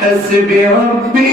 হাসবি রাব্বি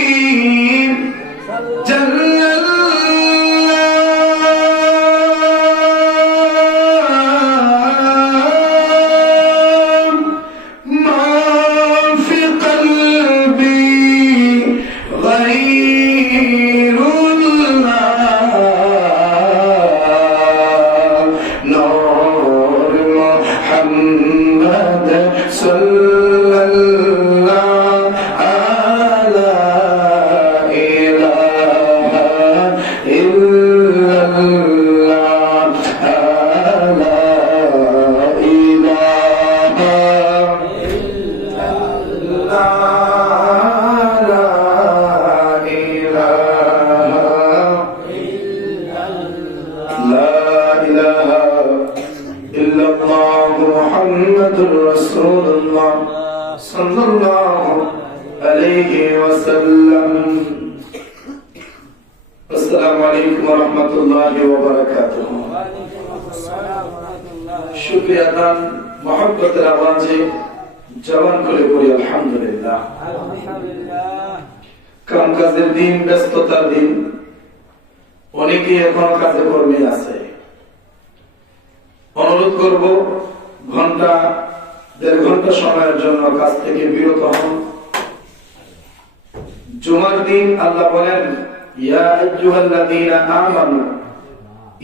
আসসালামু আলাইকুম ওয়া রাহমাতুল্লাহি ওয়া বারাকাতুহু। শুকরিয়া দান মহব্বতের আওয়াজে জবান খুলে পড়ি আলহামদুলিল্লাহ। কামকাজের দিন, ব্যস্ততার দিন, অনেকেই এখন কাজে কর্মে আছে। অনুরোধ করব ঘন্টা দেড় ঘন্টা সময়ের জন্য কাজ থেকে বিরত হন। জুমার দিন আল্লাহ বলেন ইয়া আইয়ুহাল্লাযীনা আমানু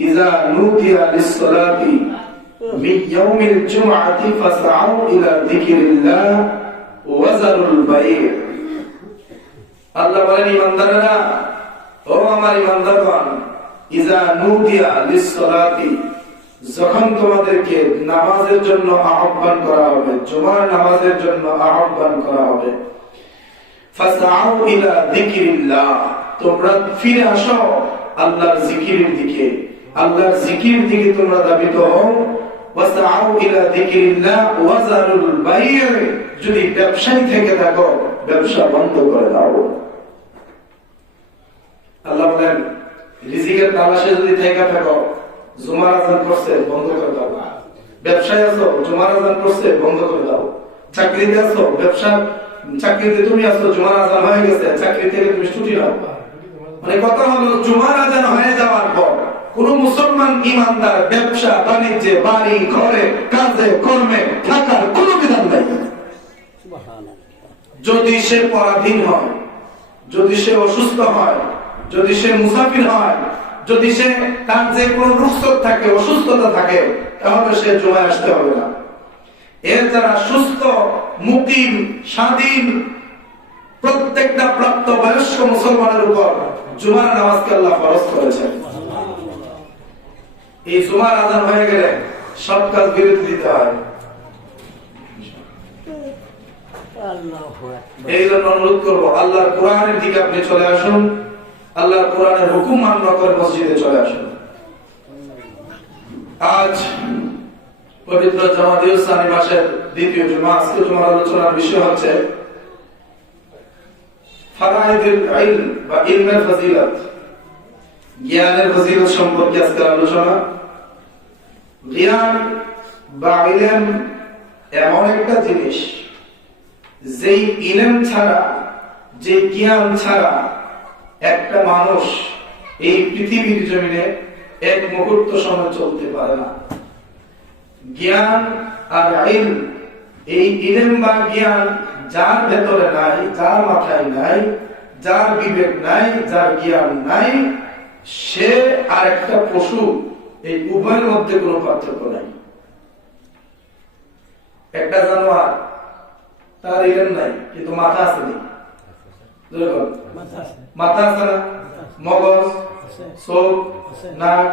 ইযা নুদিয়া লিস-সালাতি মিন ইয়াউমিল জুমআতি ফাসআউ ইলা যিকরিল্লাহ ওয়া যারুল বাই'। আল্লাহ বলেন ঈমানদাররা, ও আমার ঈমানদারগণ, ইযা নুদিয়া লিস-সালাতি, যখন তোমাদেরকে নামাজের জন্য আহ্বান করা হবে, জুমার নামাজের জন্য আহ্বান করা হবে, ফাসআউ ইলা যিকরিল্লাহ, তোমরা ফিরে আসো আল্লাহর জিকিরের দিকে, আল্লাহর জিকির দিকে তোমরা ধাবিত হও। ওয়াসআউ ইলা যিকরিল্লাহ ওয়া যারুল বাই', যদি ব্যবসায়ী থেকে থাকো ব্যবসা বন্ধ করে দাও। আল্লাহ বলেন রিজিকের তালাশে যদি থেকে থাকো, জুমার আযান করছে বন্ধ করে দাও। ব্যবসায় আছো, জুমার আযান করছে বন্ধ করে দাও। চাকরিতে আছো, চাকরিতে তুমি আছো, জুমার আযান হয়ে গেছে, চাকরি থেকে তুমি ছুটি নাও। মানে কথা হলো জুমার আযান হয়ে যাওয়ার পর কোন মুসলমান ঈমানদার ব্যবসা বাণিজ্যে, বাড়ি ঘরে, কাজে কর্মে থাকার কোনো বিধান নাই। যদি সে পরাধীন হয়, যদি সে অসুস্থ হয়, যদি সে মুসাফির হয়, যদি সে তার যে কোনো রুখসত থাকে, অসুস্থতা থাকে, তাহলে সে জুমায় আসতে হবে না। এর যারা সুস্থ, মুকিম, স্বাধীন প্রত্যেকটা প্রাপ্ত বয়স্ক মুসলমানের উপর জুমার নামাজকে আল্লাহ ফরজ করেছেন। এই জুমার আযান হয়ে গেলে সব কাজ বিরতি দিতে হয়। এই জন্য অনুরোধ করবো আল্লাহর কোরআনের দিকে আপনি চলে আসুন, আল্লাহর কোরআনের হুকুম মান্য করে মসজিদে চলে আসুন। আজ পবিত্র জামাদিউস সানি মাসের দ্বিতীয় জুমা। আজকে জুমার আলোচনার বিষয় হচ্ছে ফারাইদুল ইলম বা ইলমের ফজিলত, জ্ঞানের ফজিলত সম্পর্কে আজকে আলোচনা। জ্ঞান বা ইলম এমন একটা জিনিস, যেই ইলম ছাড়া, যে জ্ঞান ছাড়া একটা মানুষ এই পৃথিবীর জমিনে এক মুহূর্ত সময় চলতে পারে না। জ্ঞান আর ইলম, এই ইলম বা জ্ঞান যার ভেতরে নাই, যার মাথায় নাই, যার বিবেক নাই, যার জ্ঞান নাই, সে আর একটা পশু, এই উভয়ের মধ্যে কোনো পার্থক্য নাই। একটা জানোয়ার, তার ইলম নাই কিন্তু মাথা আছে, মাথা আছে না, মগজ, চোখ, নাক,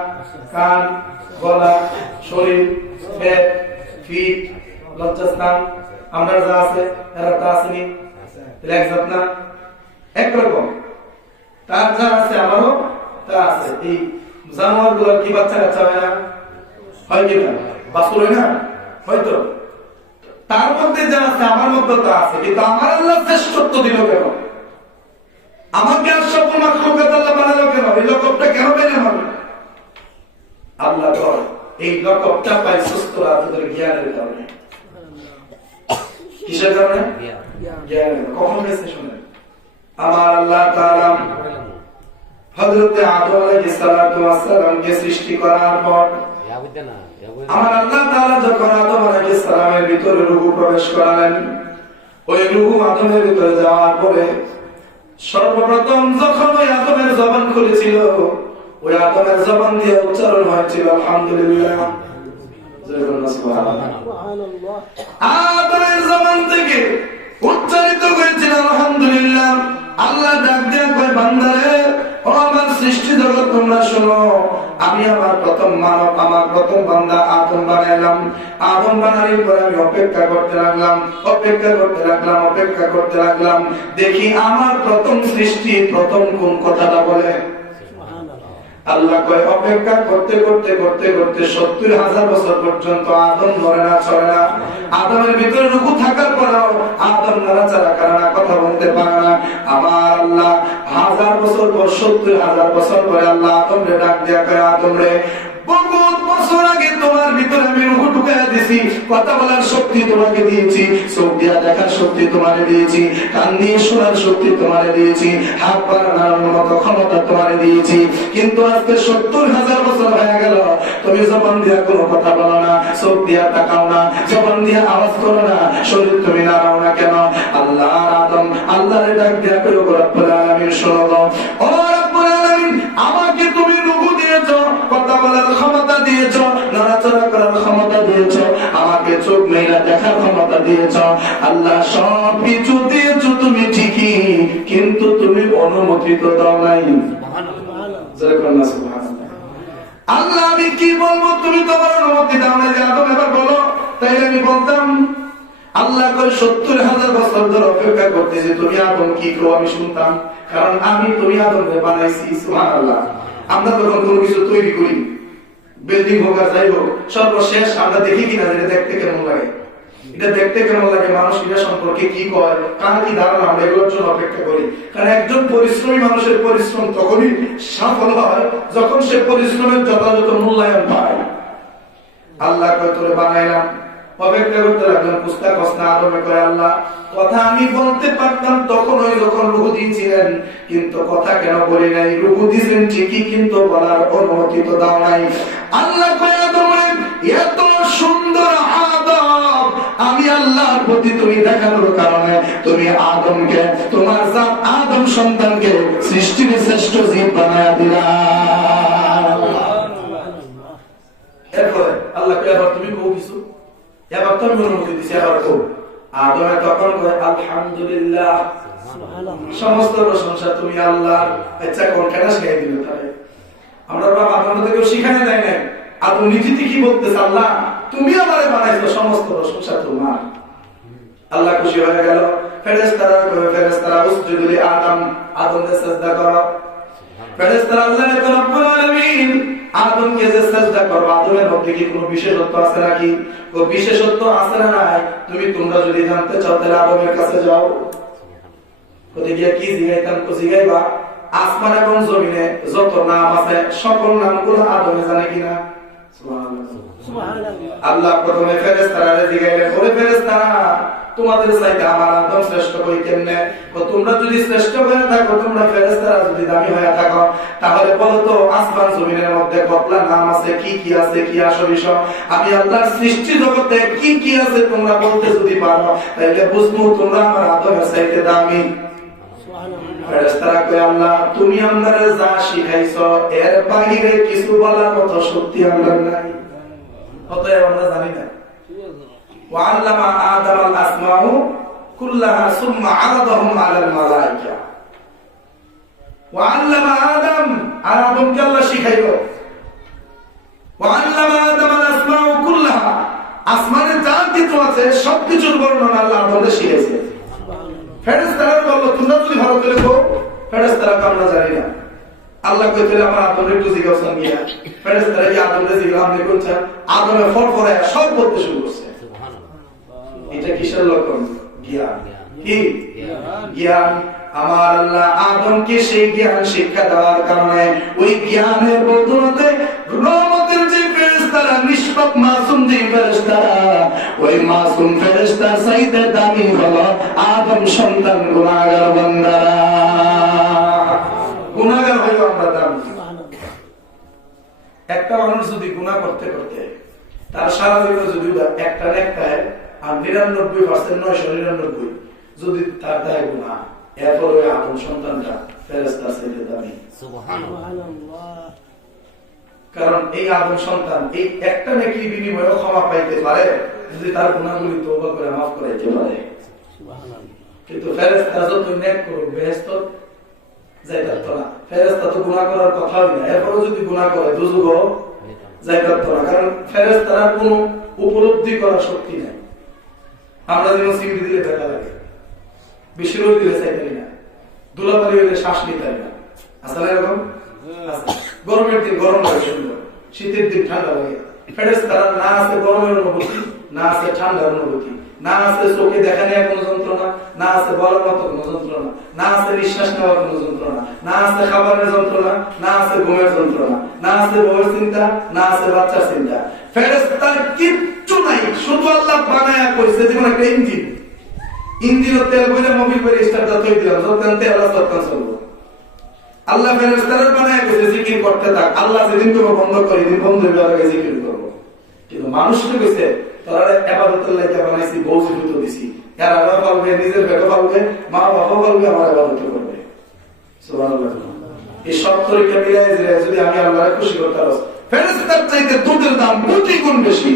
কান, গলা, শরীর, পেট, ফিট, লজ্জাস্থান, আমরা যা আছে এরা তা আসেনি, একজাত না, একরকম। তার যা আছে আমারও তা আছে। এই জানোয়ার গুলোর কি বাচ্চা কাচ্চা হয় না? হয় কিনা? বাছুর হয় না? হয়তো। তার মধ্যে যা আছে আমার মধ্যে তা আছে, কিন্তু আমার আল্লাহ শ্রেষ্ঠত্ব দিল কেন? আমাকে আশরাফুল মাখলুকাত আল্লাহ বানালো কেন? এই লকবটা কেন পেলেন হবে? আল্লাহ এই লকবটা পাই সুস্থ রাতের জ্ঞানের কারণে। কিসের কারণে? জ্ঞান। কখন হয়েছে শুনেন, আমার আল্লাহ তাআলা হযরত আদম আলাইহিস সালাতু ওয়াস সালামকে সৃষ্টি করার পর আমার আল্লাহ তাআলা যখন আদম আলাইহিস সালামের ভিতরে রূহ প্রবেশ করালেন, ওই রূহ আদমের ভিতরে যাওয়ার পরে সর্বপ্রথম যখন ওই আদমের জবান খুলেছিল, ওই আদমের জবান দিয়ে উচ্চারণ হয়েছিল আলহামদুলিল্লাহ। সুবহানাল্লাহ। আদমের জবান থেকে উচ্চারিত হয়েছিল আলহামদুলিল্লাহ। আল্লাহ ডাক দিয়ে কয়, বান্দারে, ও আমার সৃষ্টি জগৎ তোমরা শোনো, আমি আমার প্রথম মানব, আমার প্রথম বান্দা আদম বানাইলাম। আদম বানানোর পর আমি অপেক্ষা করতে লাগলাম, দেখি আমার প্রথম সৃষ্টি প্রথম কোন কথাটা বলে। আল্লাহ কয়, অপেক্ষা করতে 70,000 বছর পর্যন্ত আদম নড়ে না, চলে না। আদমের ভিতরে রূহ থাকার পরেও আদম নাড়াচাড়া করে না, কথা বলতে পারে না। আমার আল্লাহ 1000 বছর পর, 70,000 বছর পরে আল্লাহ আদমরে ডাক দিয়া কয়, আদম রে, বহুত বছর আগে তোমার ভিতরে আমি রূহ ঢুকাইয়া দিয়েছি, কথা বলার শক্তি তোমাকে দিয়েছি, চোখ দিয়া দেখার শক্তি তোমারে দিয়েছি, কান দিয়ে শোনার শক্তি তোমারে দিয়েছি, হাত পা নাড়ানোর মতো ক্ষমতা তোমারে দিয়েছি, কিন্তু আজকে 70,000 বছর হয়ে গেল, তুমি জবান দিয়া কোনো কথা বলো না, চোখ দিয়া তাকাও না, জবান দিয়া আওয়াজ করো না, শরীর তুমি নাড়াও না কেন? আল্লাহ আদম আল্লাহরে ডাক দিয়া কইলো, রব্বুল আলামিন শোনো, ও রব্বুল আলামিন, আমাকে তুমি রূহ দিয়েছো, কথা বলার ক্ষমতা দিয়েছো, নড়াচড়া করার ক্ষমতা দিয়েছো, আমাকে চোখ মেলা দেখার ক্ষমতা দিয়েছো। আল্লাহ সব কিছু দিয়েছো তুমি ঠিকই, কিন্তু তুমি অনুমতি তো দাও নাই। আল্লাহ আমি কি বলবো, তুমি তোমার অনুমতি দাও নাই। আদম এবার বলো, তাই আমি বলতাম। আল্লাহ কই, 70,000 বছর ধরে অপেক্ষা করতেছি, তুমি আদম কি করো আমি শুনতাম, কারণ আমি তুমি আদমকে বানাইছি। সুবহানাল্লাহ। আমরা যখন কোনো কিছু তৈরি করি, বিল্ডিং হোক আর যাই হোক, সর্বশেষ আমরা দেখি কিনা এটা দেখতে কেমন লাগে, মানুষ এটা সম্পর্কে কি কয়, কার কি ধারণা, আমরা এগুলোর জন্য অপেক্ষা করি। কারণ একজন পরিশ্রমী মানুষের পরিশ্রম তখনই সফল হয় যখন সে পরিশ্রমের যথাযথ মূল্যায়ন পায়। আল্লাহ কয়, তোরে বানাইলাম, অপেক্ষা করতে লাগলাম, কুস্তা কসনা আদমে করে, আল্লাহ কথা আমি বলতে পারতাম তখন ওই যখন রূহ দিয়েছিলেন, কিন্তু কথা কেন বলি নাই? রূহ দিয়েছেন ঠিকই, কিন্তু বলার অনুমতি তো দাও নাই। আল্লাহ কয়, আদমে এত সুন্দর আদব আমি আল্লাহর প্রতি তুমি দেখানোর কারণে তুমি আদমকে, তোমার জাত আদম সন্তানকে সৃষ্টির শ্রেষ্ঠ জীব বানায়া দিলা। এরপরে আল্লাহ কয়, এবার তুমি কও কিছু, এবার তো অনুমতি দিছি, এবার কও। আদমে তখন কয়, আলহামদুলিল্লাহ, সমস্ত প্রশংসা তুমি আল্লাহর। আচ্ছা, কোন কেন শিখাই দিল তাহলে? আমরা বাবা আপনাদের কেউ শিখানো দেয় নাই। আদম নীতিতে কি বলতেছে, আল্লাহ তুমি আমারে বানাইছো, সমস্ত প্রশংসা তোমার। আল্লাহ খুশি হয়ে গেল। ফেরেশতারা কয়, ফেরেশতারা উসজুদু লি আদম, আদমকে সিজদা করো। ফেরেশতারা আল্লাহকে কয়, রব্বুল আলামিন, আদমকে যে সিজদা করো, আদমের মধ্যে কি কোনো বিশেষত্ব আছে নাকি? ও বিশেষত্ব আছে না নাই? তোমরা যদি জানতে চাও তাহলে আদমের কাছে যাও। ওতে গিয়ে কি জিগাইতাম, তো জিগাইবা আসমান এবং জমিনে যত নাম আছে সকল নামগুলো আদমে জানে কিনা? আল্লাহ প্রথমে ফেরেশতারা জিগাইলেন, ওরে ফেরেশতারা, তোমাদের চাইতে আমার আদম শ্রেষ্ঠ কই কেমনে? তোমরা যদি শ্রেষ্ঠ হয়ে থাকো, তোমরা ফেরেশতারা যদি দামি হয়ে থাকো, তাহলে বলো তো আসমান জমিনের মধ্যে কতলা নাম আছে, কি কি আছে, কি আসল বিষয়? আমি আল্লাহর সৃষ্টি জগতে কি কি আছে তোমরা বলতে যদি পারো, তাহলে বুঝবো তোমরা আমার আদমের চাইতে দামি। ফেরেশতারা কয়, আল্লাহ তুমি আমাদের যা শিখাইছো এর বাইরে কিছু বলার মতো শক্তি আমাদের নাই, অতএব আমরা জানি না। ওয়াল্লামা আদম আল আসমাউ কুল্লাহা সুম্মা আরাদাহুম আলাল মালায়েকা। ওয়াল্লামা আদম, আর আদমকে আল্লাহ শিখাইলো। ওয়াল্লামা আদম আল আসমাউ কুল্লাহা, আসমানে যা কিছু আছে সবকিছুর বর্ণনা আল্লাহ আদমকে শিখাইছে। ফেরেশতারা বলল, তোমরা যদি ভালো করে কও। ফেরেশতারা আমরা জানি না। আল্লাহ কইতে আমার আদমরে একটু জিজ্ঞাসা নিয়া, ফেরেশতারা কি আদমরে জিজ্ঞাসা নিয়ে বলছে, আদমে ফরফরায়া সব বলতে শুরু করছে। এটা কিসের লক্ষণ? জ্ঞান। কি জ্ঞান? আমার আল্লাহ আদমকে সেই জ্ঞান শিক্ষা দেওয়ার কারণে ওই জ্ঞানের বদৌলতে রহমতের যে ফেরেশতারা, নিষ্পাপ মাসুম যে ফেরেশতারা, ওই মাসুম ফেরেশতার চাইতে দামি হলো আদম সন্তান গুনাহগার বান্দারা। গুনাহগার হইল আমরা দামি। একটা মানুষ যদি গুনাহ করতে করতে তার সারা জীবনে যদি একটা নেকটায় আর 99% 999 যদি তার দায় গুনাহ, এরপর ওই আদম সন্তানটা ফেরেশতার চাইতে দামি। সুবহানাল্লাহ। কারণ এই আদম সন্তান এই একটা নেকি বিনিময়ে ক্ষমা পাইতে পারে যদি তার গুনাহগুলি তওবা করে মাফ করাইতে পারে। সুবহানাল্লাহ। কিন্তু ফেরেশতা যত নেক করুক বেহেশত যাইতে পারত না। ফেরেশতা তো গুনাহ করার কথাই না, এরপরও যদি গুনাহ করে দুজুগও যাইতে পারত না, কারণ ফেরেশতার কোনো উপলব্ধি করার শক্তি নাই। আমরা যেমন সিগড়ি দিলে ব্যথা লাগে, বেশি রোদ দিলে চাইতে না, ধুলাবালি হইলে শ্বাস নিতে না, আসলে এরকম গরমের দিন গরম লাগে সুন্দর, শীতের দিন ঠান্ডা লাগে। ফেরেশতারা না আছে গরমের অনুভূতি, না আছে ঠান্ডার অনুভূতি, না আছে চোখে দেখা নেওয়ার কোনো যন্ত্রণা, না আছে বলার মতো কোনো যন্ত্রণা, না আছে নিঃশ্বাস নেওয়ার কোনো যন্ত্রণা, না আছে খাবারের যন্ত্রণা, না আছে ঘুমের যন্ত্রণা, না আছে বউয়ের চিন্তা, না আছে বাচ্চার চিন্তা। ফেরেশতার কিচ্ছু নাই, শুধু আল্লাহ বানায়া কইছে যেমন একটা ইঞ্জিন। ইঞ্জিনের তেল বইলে মোবিল করে স্টার্টার তৈরি দিলাম, যতক্ষণ তেল আছে ততক্ষণ চলবে। আল্লাহ ফেরেশতারা বানায় কইছে জিকির করতে থাক, আল্লাহ যেদিন কইবো বন্ধ করে দিন, বন্ধ হইলে আগে জিকির করব। কিন্তু মানুষকে কইছে তোরা ইবাদতের লাগি বানাইছি, বউজি ফুটো দিছি, এরা আবার বলবে নিজের বেটা বলবে, মা বাবা বলবে আমার ইবাদত করবে। সুবহানাল্লাহ। এই সব তরিকা মিলাই যদি আমি আল্লাহকে খুশি করতে পারি, ফেরেশতার চাইতে দুধের দাম কোটি গুণ বেশি।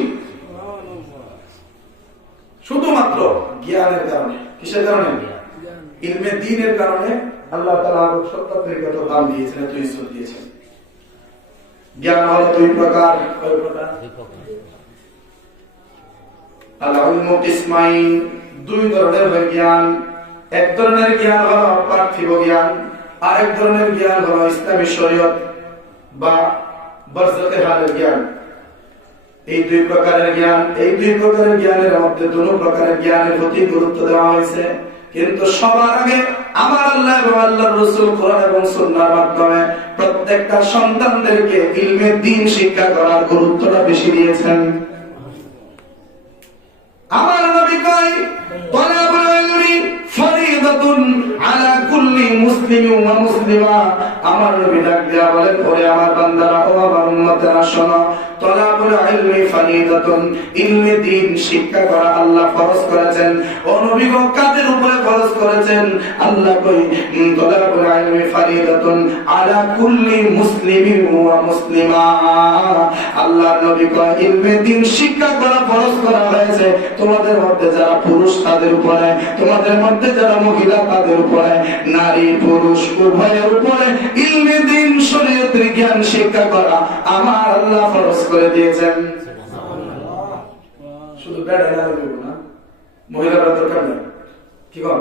শুধুমাত্র জ্ঞানের কারণে। কিসের কারণে? ইলমে দ্বীনের কারণে আল্লাহ তাআলা সত্যের কত দাম দিয়েছেন, এত ইজ্জত দিয়েছেন। জ্ঞান হলো দুই প্রকার। কয় প্রকার? আল-ইলমু কিসমাইন, দুই ধরনের জ্ঞান। এক ধরনের জ্ঞান হলো পার্থিব জ্ঞান, আরেক ধরনের জ্ঞান হলো ইসলামী শরীয়ত বা বরজখে হালের জ্ঞান। এই দুই প্রকারের জ্ঞান, এই দুই প্রকারের জ্ঞানের মধ্যে দুটো প্রকারের জ্ঞানের প্রতি গুরুত্ব দেওয়া হয়েছে। কিন্তু সবার আগে আমার আল্লাহ এবং আল্লাহর রাসূল কোরআন এবং সুন্নাহর মাধ্যমে প্রত্যেকটা সন্তানদেরকে ইলমে দ্বীন শিক্ষা করার গুরুত্বটা বেশি দিয়েছেন। আমার নবী কয় তালাবুল ইলমি ফরিদাতুন আলা কুল্লি মুসলিমিন ওয়া মুসলিমা। আমার নবী ডাক দিয়া বলেন, ওরে আমার বান্দারা, ও আমার উম্মতেরা শোনো, তালাবুল ইলমি ফরিদাতুন, ইলমে দ্বীন শিক্ষা করা আল্লাহ ফরজ করেছেন। ও নবী গো, কাদের উপরে ফরজ করেছেন? আল্লাহ কই তালাবুল ইলমি ফরিদাতুন আলা কুল্লি মুসলিমিন ওয়া মুসলিমা। আল্লাহ নবী কয় ইলমে দ্বীন শিক্ষা করা ফরজ করা হয়েছে তোমাদের মধ্যে যারা পুরুষ তাদের উপরে, তোমাদের মধ্যে যারা মহিলা তাদের উপরে, নারী পুরুষ উভয়ের উপরে ইলমে দ্বীন শরীয়তের জ্ঞান শিক্ষা করা আমার আল্লাহ ফরজ করে দিয়েছেন। শুধু বেড়া না, মহিলারা দরকার নেই। কি কর?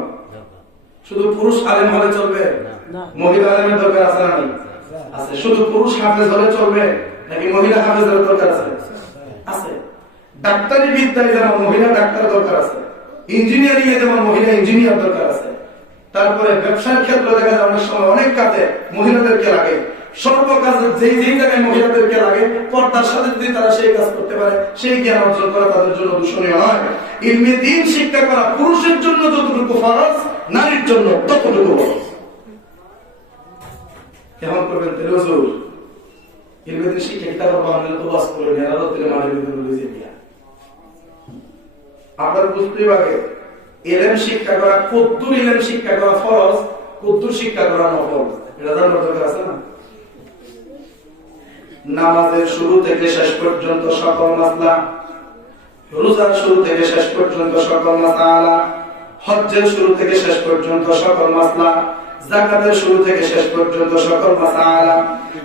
শুধু পুরুষ আলেম হলে চলবে? মহিলা আলেমের দরকার আছে না? আছে। শুধু পুরুষ হাফেজ হলে চলবে নাকি মহিলা হাফেজের দরকার আছে? আছে। ডাক্তারি বিদ্যায় যেমন মহিলা ডাক্তার দরকার আছে, ইঞ্জিনিয়ারিং এ যেমন মহিলা ইঞ্জিনিয়ার দরকার আছে। তারপরে ব্যবসার ক্ষেত্রে দেখা যায় অনেক সময় অনেক কাজে মহিলাদেরকে লাগে। সর্বকাজে যেই জায়গায় মহিলাদেরকে লাগে, পর্দার সাথে যদি তারা সেই কাজ করতে পারে, সেই জ্ঞান অর্জন করা তাদের জন্য দূষণীয় নয়। ইলমে দ্বীন শিক্ষা করা পুরুষের জন্য যতটুকু ফরজ, নারীর জন্য ততটুকু ফরজ। কেমন করবেন হুজুর? ইলমে দ্বীন শিক্ষা কিতাব বানালে তো বাস করে নেরাদত দিলে মাঠের ভিতরে লইয়ে দিয়া। আপনার বুঝতে হবে ইলম শিক্ষা করা, কদ্দুর ইলম শিক্ষা করা ফরজ, কদ্দুর শিক্ষা করা নফল। এটা জানার দরকার আছে না? নামাজের শুরু থেকে শেষ পর্যন্ত সকল মাসলা, রোজার শুরু থেকে শেষ পর্যন্ত সকল মাসআলা, হজ্জের শুরু থেকে শেষ পর্যন্ত সকল মাসলা, যাকাতের শুরু থেকে শেষ পর্যন্ত সকল মাসআলা,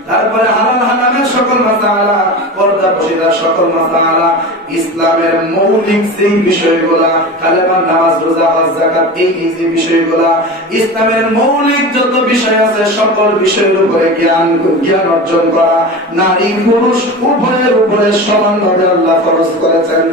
তারপরে হালাল হারামের সকল মাসআলা, পর্দা পশিদার সকল মাসআলা, ইসলামের মৌলিক যে বিষয়গুলা, কালেমা, নামাজ, রোজা, হজ, যাকাত, এই যে বিষয়গুলা, ইসলামের মৌলিক যত বিষয় আছে সকল বিষয়ের উপরে জ্ঞান অর্জন করা নারী পুরুষ উভয়ের উপরে সমানভাবে আল্লাহ ফরজ করেছেন।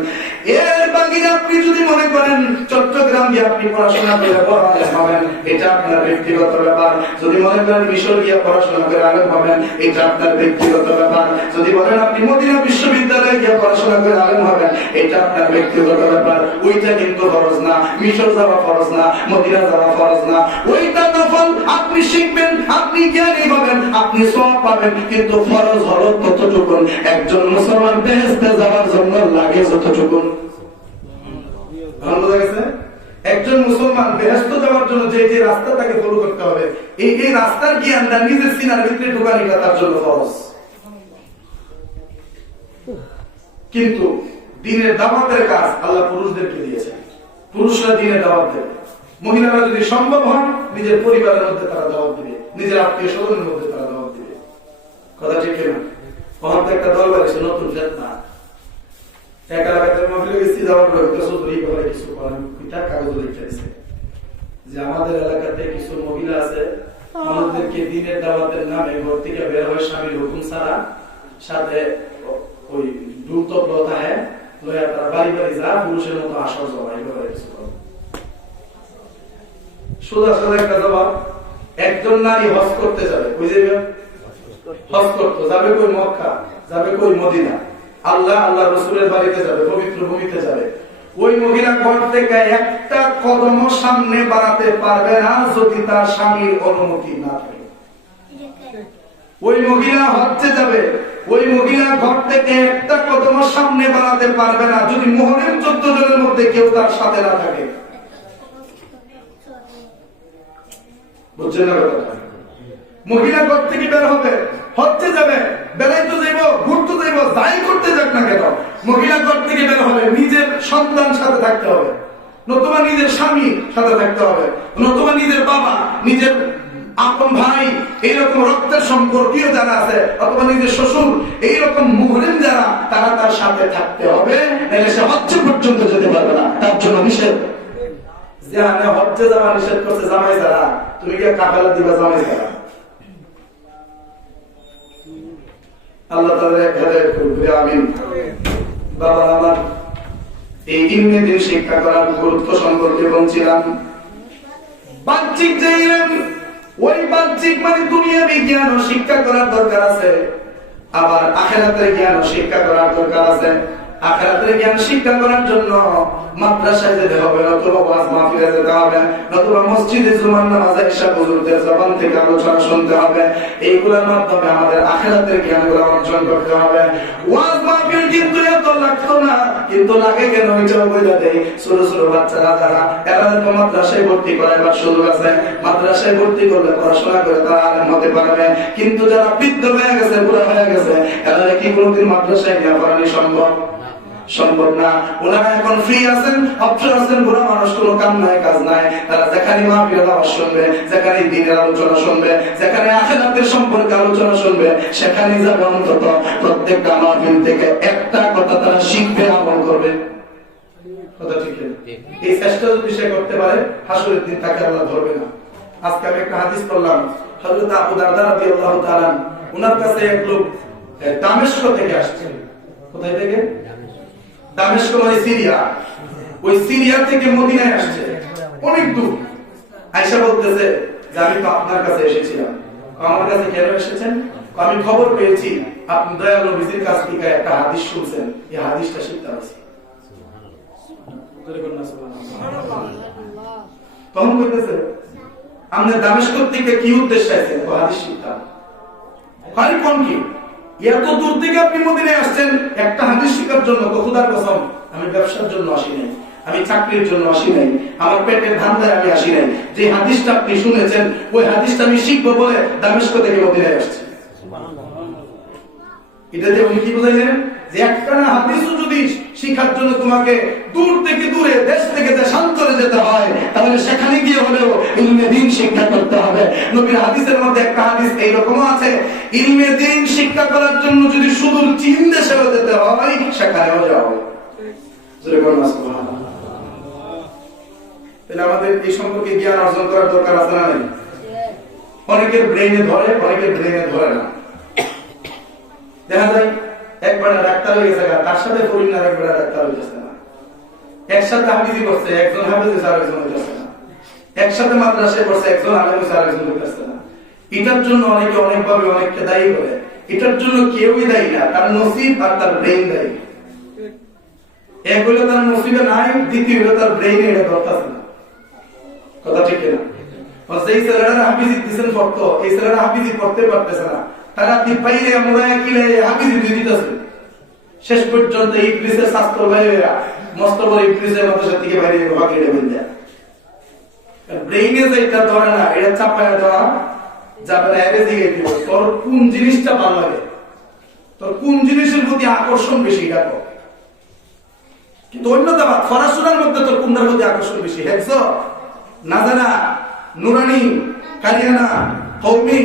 এর বাকি আপনি যদি মনে করেন চট্টগ্রাম গিয়ে আপনি পড়াশোনা করে বড় আলেম হবেন, এটা এটা আপনার ব্যক্তিগত ব্যাপার। যদি মনে করেন মিশর গিয়ে পড়াশোনা করে আলেম হবেন, এটা আপনার ব্যক্তিগত ব্যাপার। যদি বলেন আপনি মদিনা বিশ্ববিদ্যালয়ে গিয়ে পড়াশোনা করে আলেম হবেন, এটা আপনার ব্যক্তিগত ব্যাপার। ওইটা কিন্তু ফরজ না, মিশর যাওয়া ফরজ না, মদিনা যাওয়া ফরজ না। ওইটা নফল, আপনি শিখবেন, আপনি জ্ঞানী হবেন, আপনি সওয়াব পাবেন, কিন্তু ফরজ হলো ততটুকু। একজন মুসলমান বেহেশতে যাওয়ার জন্য লাগে যতটুকু। ভালো লাগছে? একজন মুসলমান বেহেশতে যাওয়ার জন্য যে যে রাস্তা তাকে ফলো করতে হবে, এই এই রাস্তার জ্ঞানটা নিজের সিনার ভিতরে ঢোকানিটা তার জন্য ফরজ। কিন্তু দ্বীনের দাওয়াতের কাজ আল্লাহ পুরুষদেরকে দিয়েছেন। পুরুষরা দ্বীনের দাওয়াত দেবে, মহিলারা যদি সম্ভব হয় নিজের পরিবারের মধ্যে তারা দাওয়াত দিবে, নিজের আত্মীয় স্বজনের মধ্যে তারা দাওয়াত দিবে। কথা ঠিক কিনা? মহান্ত একটা দল বাড়িছে নতুন ফেতনা, এক এলাকাতে মহিলা গেছি যাওয়ার পরে চৌধুরী বলে কিছু কাগজ লিখে দিছে যে আমাদের এলাকাতে কিছু মহিলা আছে, আমাদেরকে দ্বীনের দাওয়াতের নামে ঘর থেকে বের হয়ে স্বামীর হুকুম ছাড়া সাথে ওই দ্রুত প্রথায় লয়া তারা বাড়ি বাড়ি যা পুরুষের মতো আসর জমাই করে কিছু। সোজা সোজা একটা জবাব, একজন নারী হজ করতে যাবে, কই যাবে? হজ করতে যাবে কই? মক্কা যাবে কই? মদিনা। আল্লাহ আল্লাহ রাসূলের বাড়িতে যাবে, পবিত্র ভূমিতে যাবে। ওই মহিলা ঘর থেকে একটা কদম সামনে বাড়াতে পারবে না যদি তার স্বামীর অনুমতি না থাকে। ওই মহিলা হজ্জে যাবে, ওই মহিলা ঘর থেকে একটা কদম সামনে বাড়াতে পারবে না যদি মুহররম 14 জনের মধ্যে কেউ তার সাথে না থাকে। বুঝছেন না কথা? মহিলা ঘর থেকে বের হবে, হজ্জে যাবে, বেড়াইতে যাইব, ঘুরতে যাইব, যাই করতে যাক না কেন, মহিলা ঘর থেকে বের হবে নিজের সন্তান সাথে থাকতে হবে, নতুবা নিজের স্বামী সাথে থাকতে হবে, নতুবা নিজের বাবা, নিজের আপন ভাই, এইরকম রক্তের সম্পর্কীয় যারা আছে, অথবা নিজের শ্বশুর, এইরকম মুহরিম যারা, তারা তার সাথে থাকতে হবে, নাহলে সে হজ্জ পর্যন্ত যেতে পারবে না। তার জন্য নিষেধ। যে হজ্জে যাওয়া নিষেধ করছে জামাই যারা, তুমি কি কাফালা দিবা জামাই যারা? আল্লাহ তাআলা হেদায়েত করুন, আমিন। বাবা আমার এই ইলমে দ্বীন শিক্ষা করার গুরুত্ব সম্পর্কে বলছিলাম। বাহ্যিক যে ইলম, ওই বাহ্যিক মানে দুনিয়াবি জ্ঞান শিক্ষা করার দরকার আছে, আবার আখিরাতের জ্ঞান শিক্ষা করার দরকার আছে। আখিরাতের জ্ঞান শিক্ষা করার জন্য মাদ্রাসায় যেতে হবে, নতুবা ওয়াজ মাহফিলে যেতে হবে, নতুবা মসজিদে জুমার নামাজে এসে হুজুরদের জবান থেকে আলোচনা শুনতে হবে। এইগুলোর মাধ্যমে আমাদের আখিরাতের জ্ঞানগুলো অর্জন করতে হবে। ওয়াজ মাহফিল কিন্তু এত লাগতো না, কিন্তু লাগে কেন? এটাও বলে দেয় ছোট ছোট বাচ্চারা যারা, এরা তো মাদ্রাসায় ভর্তি করাইবার সুযোগ আছে, মাদ্রাসায় ভর্তি করলে পড়াশোনা করে তারা আলেম হতে পারবে। কিন্তু যারা বৃদ্ধ হয়ে গেছে, বুড়া হয়ে গেছে, এরা কি কোনোদিন মাদ্রাসায় নিয়ে পড়ানো সম্ভব? সম্ভব না। ওনারা এখন ফ্রি আছেন, অবসর আছেন, বুড়া মানুষ, কোনো কাম নাই, কাজ নাই। তারা যেখানে মাহফিলের আওয়াজ শুনবে, যেখানে দ্বীনের আলোচনা শুনবে, যেখানে আখিরাতের সম্পর্কে আলোচনা শুনবে, সেখানে যাবে। অন্তত প্রত্যেকটা মাহফিল থেকে একটা কথা তারা শিখবে, আমল করবে। কথা ঠিক? এই চেষ্টা যদি সে করতে পারে, হাসরের দিন তাকে আল্লাহ ধরবে না। আজকে আমি একটা হাদিস পড়লাম, হযরত আবু দারদা রাদিয়াল্লাহু তাআলা, ওনার কাছে এক লোক দামেস্ক থেকে আসছে। কোথায় থেকে? দামেস্ক মানে সিরিয়া। ওই সিরিয়া থেকে মদিনায় আসছে, অনেক দূর। আয়েশা বলতেছে যে আমি তো আপনার কাছে এসেছিলাম। আমার কাছে কেন এসেছেন? আমি খবর পেয়েছি আপনি দয়াল নবীর কাছ থেকে একটা হাদিস শুনছেন, এই হাদিসটা শিখতে পারছি। তখন বলতেছে আপনি দামেস্ক থেকে কি উদ্দেশ্যে আসছেন? হাদিস শিখতাম। খালি কোন কি এত দূর থেকে আপনি মদিনায় আসছেন একটা হাদিস শিখার জন্য? খোদার কসম, আমি ব্যবসার জন্য আসি নাই, আমি চাকরির জন্য আসি নাই, আমার পেটের ধান্দায় আমি আসি নাই। যে হাদিসটা আপনি শুনেছেন, ওই হাদিসটা আমি শিখবো বলে দামেস্ক থেকে মদিনায় আসছি। এটাতে উনি কি বুঝাইলেন? যে একটা হাদিসও যদি শিখার জন্য তোমাকে দূর থেকে দূরে, দেশ থেকে দেশান্তরে যেতে হয়, তাহলে সেখানে গিয়ে হলেও ইলমে দ্বীন শিক্ষা করতে হবে। নবীর হাদিসের মধ্যে একটা হাদিস এইরকমও আছে, ইলমে দ্বীন শিক্ষা করার জন্য যদি সুদূর চীন দেশেও যেতে হয়, সেখানেও যাও। তাহলে আমাদের এই সম্পর্কে জ্ঞান অর্জন করার দরকার আছে না নেই? অনেকের ব্রেইনে ধরে, অনেকের ব্রেইনে ধরে না। দেখা যায় একবার ডাক্তার হয়ে গেছে, তার সাথে পরিণাম একবার ডাক্তার হয়ে গেছে না, একসাথে হাফিজি করছে, একজন হাফিজি আর একজন হয়ে যাচ্ছে না। একসাথে মাদ্রাসায় পড়ছে, একজন আলেম হইছে আরেকজন হইতেছে না। এটার জন্য অনেকে অনেকভাবে অনেককে দায়ী করে। এটার জন্য কেউই দায়ী না, তার নসিব আর তার ব্রেইন দায়ী। এক হইলো তার নসিবে নাই, দ্বিতীয় হইলো তার ব্রেইনে এটা ধরতেছে না। কথা ঠিক না? যেই ছেলেরা হাফিজি দিচ্ছেন পড়তো, এই ছেলেরা হাফিজি পড়তে পারতেছে না, তারা তিপাইরে মোড়ায় কিলে হাফিজি দিয়ে দিতেছে। শেষ পর্যন্ত ইবলিসের শাস্ত্র ভাইরা মস্ত বড় ইবলিসের মাদ্রাসা থেকে বাইরে ভাগিয়ে দেবেন দেয়। ব্রেইনে যেটা ধরে না, এটা চাপায় দেওয়া যাবে না। এর দিকে তোর কোন জিনিসটা ভালো লাগে, তোর কোন জিনিসের প্রতি আকর্ষণ বেশি, এটা কর। কিন্তু অন্যটা বাদ, পড়াশোনার মধ্যে তোর কোনটার প্রতি আকর্ষণ বেশি? হেফজ, নাজারা, নুরানি, কালিয়ানা, কওমি,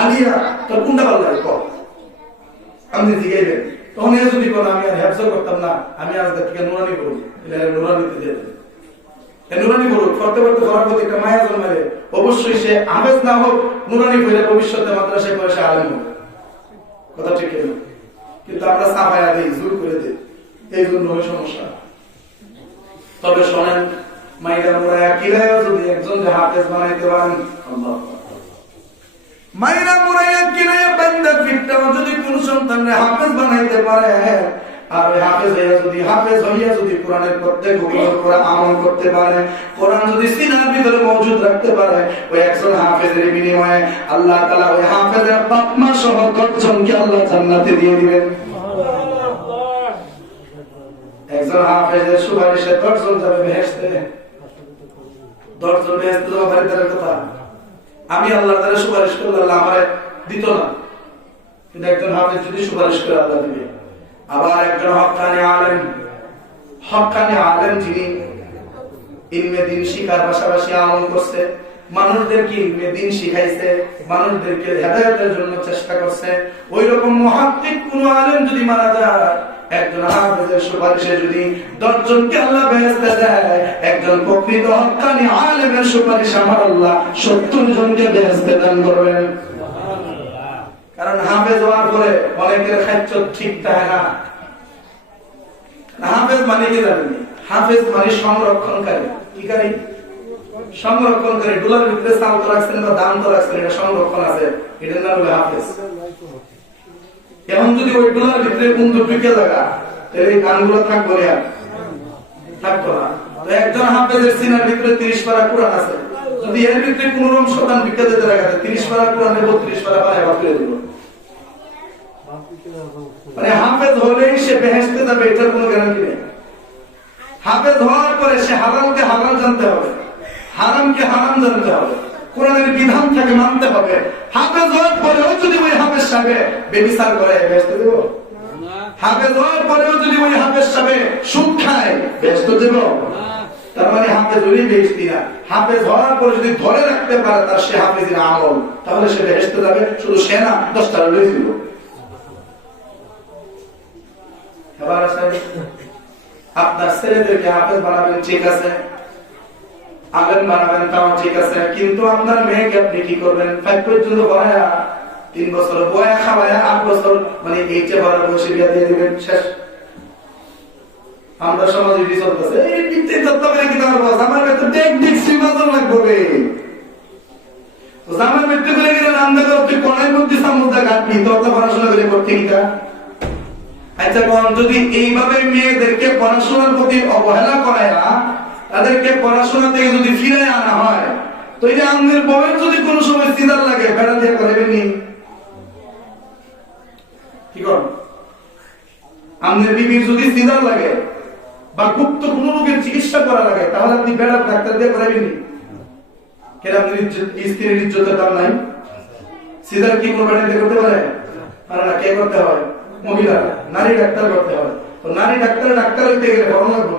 আলিয়া, তোর কোনটা ভালো লাগে কর। আমি জিজ্ঞাসা তখন এ যদি বলো আমি আর হেফজ করতাম না, আমি আজ থেকে নুরানি করবো, নুরানিতে দিয়ে দেবে। নুরানি বলুক, করতে করতে করার প্রতি একটা মায়া জন্মাবে। অবশ্যই সে আবেজ না হোক, নুরানি বলে ভবিষ্যতে মাদ্রাসায় পড়ে সে আলেম হবে। কথা ঠিক না? কিন্তু আমরা সাফায়া দিই, জোর করে দিই, এই জন্য সমস্যা। তবে শোনেন, মাইরা মুরায়া কিলায়া যদি একজন হাফেজ বানাইতে পারেন, আল্লাহ মাইরা মুরায়া কিলায়া বান্দা ফিরটাও যদি কোন সন্তানকে হাফেজ বানাইতে পারে, আর হাফেজ হইয়া যদি কোরআনের প্রত্যেক হুকুমের উপর আমল করতে পারে, কোরআন যদি সিনার ভিতরে মজুদ রাখতে পারে, ওই একজন হাফেজের বিনিময়ে আল্লাহ তাআলা ওই হাফেজের বাপ মা সহ 10 জনকে আল্লাহ জান্নাতে দিয়ে দিবেন। একজন হাফেজের সুপারিশে 10 জন যাবে বেহেশতে। 10 জন বেহেশতে যাওয়া বাড়ির কথা। আমি আল্লাহর দ্বারা সুপারিশ করলে আল্লাহ আমারে দিত না, কিন্তু একজন হাফেজ যদি সুপারিশ করে আল্লাহ দিবে। আবার একজন হক্কানি আলেম যিনি ইলমে দ্বীন শিখার পাশাপাশি আমল করছে, মানুষদেরকে ইলমে দ্বীন শিখাইছে, মানুষদেরকে হেদায়েতের জন্য চেষ্টা করছে, ওই রকম মুহাদ্দিস কোন আলেম যদি মারা যায়, একজন হাফেজের সুপারিশে যদি 10 জনকে আল্লাহ বেহেশতে দেয়, একজন প্রকৃত হক্কানি আলেমের সুপারিশে আমার আল্লাহ 70 জনকে বেহেশতে দান করবেন। কারণ হাফেজ হওয়ার পরে অনেকের খাদ্য ঠিক থাকে না। হাফেজ মানে কি জানেন? হাফেজ মানে সংরক্ষণকারী। কি কারী? সংরক্ষণকারী। ডুলার ভিতরে চাল তো রাখছেন বা দাম তো রাখছেন, এটা সংরক্ষণ আছে, এটার নাম হলো হাফেজ। এখন যদি ওই ডুলার ভিতরে বন্ধু ঢুকে লাগা, তাহলে এই গানগুলো থাকবো না, থাকতো না। তো একজন হাফেজের সিনার ভিতরে 30 পারা কোরআন আছে, যদি এর ভিতরে কোন রকম শতান ভিক্ষা দিতে লাগা, 30 পারা কোরআনে 32 পারা পায় বাদ করে দিব। মানে হাফেজ হলেই সে বেহেশতে যাবে, এটার কোনো গ্যারান্টি নেই। হাফেজ হওয়ার পরে সে হারামকে হারাম জানতে হবে, হারামকে হারাম জানতে হবে, কোরআনের বিধান থেকে মানতে হবে। হাফেজ হওয়ার পরেও যদি ওই হাফেজ সাহেব বেবিচার করে, বেহেশতে দেব? হাফেজ হওয়ার পরেও যদি ওই হাফেজ সাহেব সুদ খায়, বেহেশতে দেব? তার মানে হাফেজ হলেই বেহেশতি না। হাফেজ হওয়ার পরে যদি ধরে রাখতে পারে তার সে হাফেজের আমল, তাহলে সে বেহেশতে যাবে। শুধু সে না, 10টা লয়ে দিব। আপনার ছেলেদেরকে হাফেজ বানাবেন, ঠিক আছে, আলেম বানাবেন, তাও ঠিক আছে, কিন্তু আপনার মেয়েকে আপনি কি করবেন? 5 পর্যন্ত পড়ায়া, 3 বছর বয়া খাওয়ায়া, 8 বছর মানে এইটা বড় বয়সে বিয়ে দিয়ে দিবেন, শেষ। আমরা সমাজে কি চলতেছে? এই পিঠে যত্ন করে কি করবো? আমার কাছে টেকনিক সিমাজন লাগবে। তো জামার মৃত্যু করে গেলে নামদা করো, তুই কোনার মধ্যে সামুদ্রা ঘাটবি, তোর তো পড়াশোনা করে করতে গিয়া। আচ্ছা কোন যদি এইভাবে মেয়েদেরকে পড়াশোনার প্রতি অবহেলা করায় না, তাদেরকে পড়াশোনা থেকে যদি ফিরে আনা হয়, তো এই যে আমাদের বউয়ের যদি কোনো সময় সিজার লাগে, বেড়া দিয়ে করবেন নি? কি কর? আমাদের বিবির যদি সিজার লাগে বা গুপ্ত কোন রোগের চিকিৎসা করা লাগে, তাহলে আপনি বেড়া ডাক্তার দিয়ে করাবেন নি? কেন আপনার স্ত্রীর ইজ্জতের দাম নাই? সিজার কি কোনো বেড়া দিয়ে করতে পারে? পারে না। কে করতে হয়? মহিলা, নারী ডাক্তার করতে হয়। তো নারী ডাক্তার হইতে গেলে ফরম লাগবে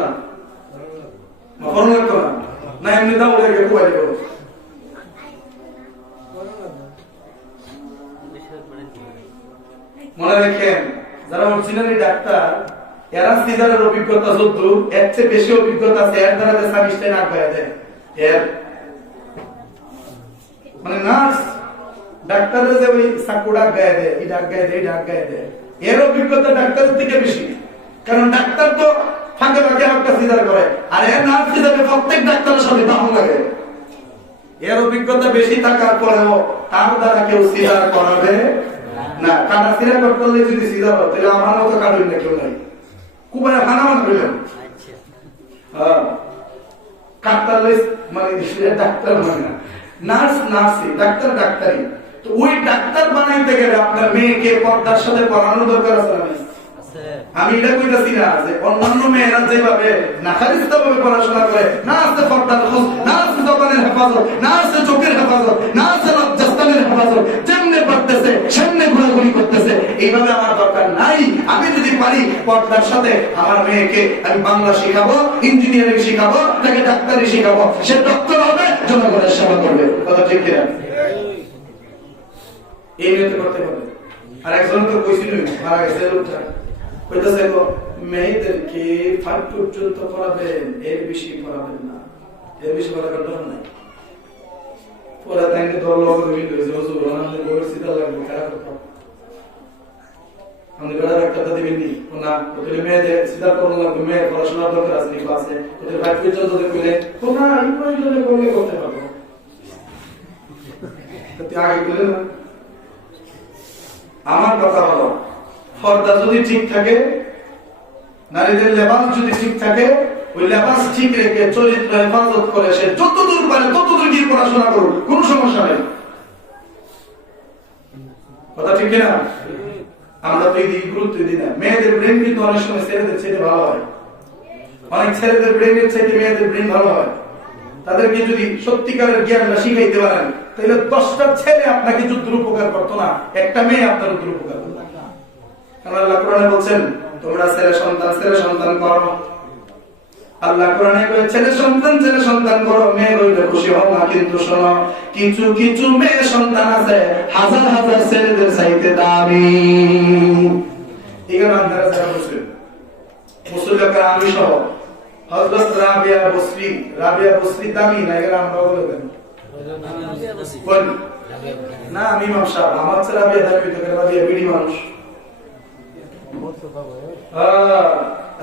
না, ফরম লাগতো না, এমনি দাও লেগে কোয়ালি করো। মনে রাখেন, যারা অরিজিনালি ডাক্তার, এরা সিজারের অভিজ্ঞতা যত, এর চেয়ে বেশি অভিজ্ঞতা আছে এর দ্বারা সার্ভিসটাই নাক পাওয়া যায়। এর মানে নার্স ডাক্তারের যে ওই সাকু ডাক গায়ে দেয়, এই ডাক গায়ে দেয়, এই ডাক গায়ে দেয়, এর অভিজ্ঞতা ডাক্তারের থেকে বেশি। কারণ ডাক্তার তো ফাঁকে ফাঁকে একটা সিজার করে, আর এর নার্স হিসেবে প্রত্যেক ডাক্তারের সাথে দাম লাগে। এর অভিজ্ঞতা বেশি থাকার পরেও তার দ্বারা কেউ সিজার করাবে না। কাটা সিজার করলে যদি সিজার হয় তাহলে আমার মতো কাটুন না কেউ নাই, কুবায় হানামান হইলেন। হ্যাঁ, ডাক্তার মানে ডাক্তার মানে না, নার্স নার্সই, ডাক্তার ডাক্তারই। তো ওই ডাক্তার বানাইতে গেলে আপনার মেয়েকে পর্দার সাথে পড়ানো দরকার আছে না? আমি এটা কইতাছি না যে অন্যান্য মেয়েরা যেভাবে নাখারিস্তাভাবে পড়াশোনা করে, না আছে পর্দার খোঁজ, না আছে জবানের হেফাজত, না আছে চোখের হেফাজত, না আছে লজ্জাস্থানের হেফাজত, যেমনে পড়তেছে সেমনে ঘোরাঘুরি করতেছে, এইভাবে আমার দরকার নাই। আমি যদি পারি পর্দার সাথে আমার মেয়েকে আমি বাংলা শিখাবো, ইঞ্জিনিয়ারিং শিখাবো, তাকে ডাক্তারি শিখাবো, সে ডক্টর হবে, জনগণের সেবা করবে। কথা ঠিক কিনা? এই নিয়ে তো করতে হবে। আর একজন তো কইছিল মারা গেছে লোকটা, কইতাছে মেয়েদেরকে 5 পর্যন্ত পড়াবেন, এর বেশি পড়াবেন না, এর বেশি পড়াবেন না। পরে তাইকে দল লোক হইল যে হুজুর আমাদের বড় সিধা লাগবে, খারাপ কথা। আমাদের বড় ডাক্তার দিবেন নি না, ওদের মেয়েদের সিধা করতে লাগবে, মেয়ে পড়াশোনা দরকার আছে ক্লাসে, ওদের 5 পর্যন্ত কইলে তোমরা এই প্রয়োজনে করলে করতে পারো। তো আগে কইলে না। আমার কথা হলো পর্দা যদি ঠিক থাকে, নারীদের লেবাস যদি ঠিক থাকে, ওই লেবাস ঠিক রেখে চরিত্র হেফাজত করে সে যতদূর পারে ততদূর গিয়ে পড়াশোনা করুক, কোনো সমস্যা নেই। কথা ঠিক কিনা? আমরা তো এই দিকে গুরুত্ব দিই না। মেয়েদের ব্রেন কিন্তু অনেক সময় ছেলেদের চাইতে ভালো হয়, অনেক ছেলেদের ব্রেনের চাইতে মেয়েদের ব্রেন ভালো হয়। তাদেরকে যদি সত্যিকারের জ্ঞানটা শিখাইতে পারেন তাহলে 10টা ছেলে আপনাকে যুদ্ধ উপকার করতো না, একটা মেয়ে আপনার যুদ্ধ উপকার করতো। কারণ আল্লাহ কোরআনে বলছেন তোমরা ছেলে সন্তান করো। আল্লাহ কোরআনে বলে ছেলে সন্তান করো, মেয়ে হইলে খুশি হও না। কিন্তু শোনো, কিছু কিছু মেয়ে সন্তান আছে হাজার হাজার ছেলেদের চাইতে দামি। এখানে আপনারা যারা বলছেন মুসল্লিরা আমি সহ হযরত রাবিয়া বসরি দামি না, এখানে আমরা বলে দেন না, আমি ইমাম সাহেব আমার ছেলে রাবিয়া দামি, তো রাবিয়া বিড়ি মানুষ।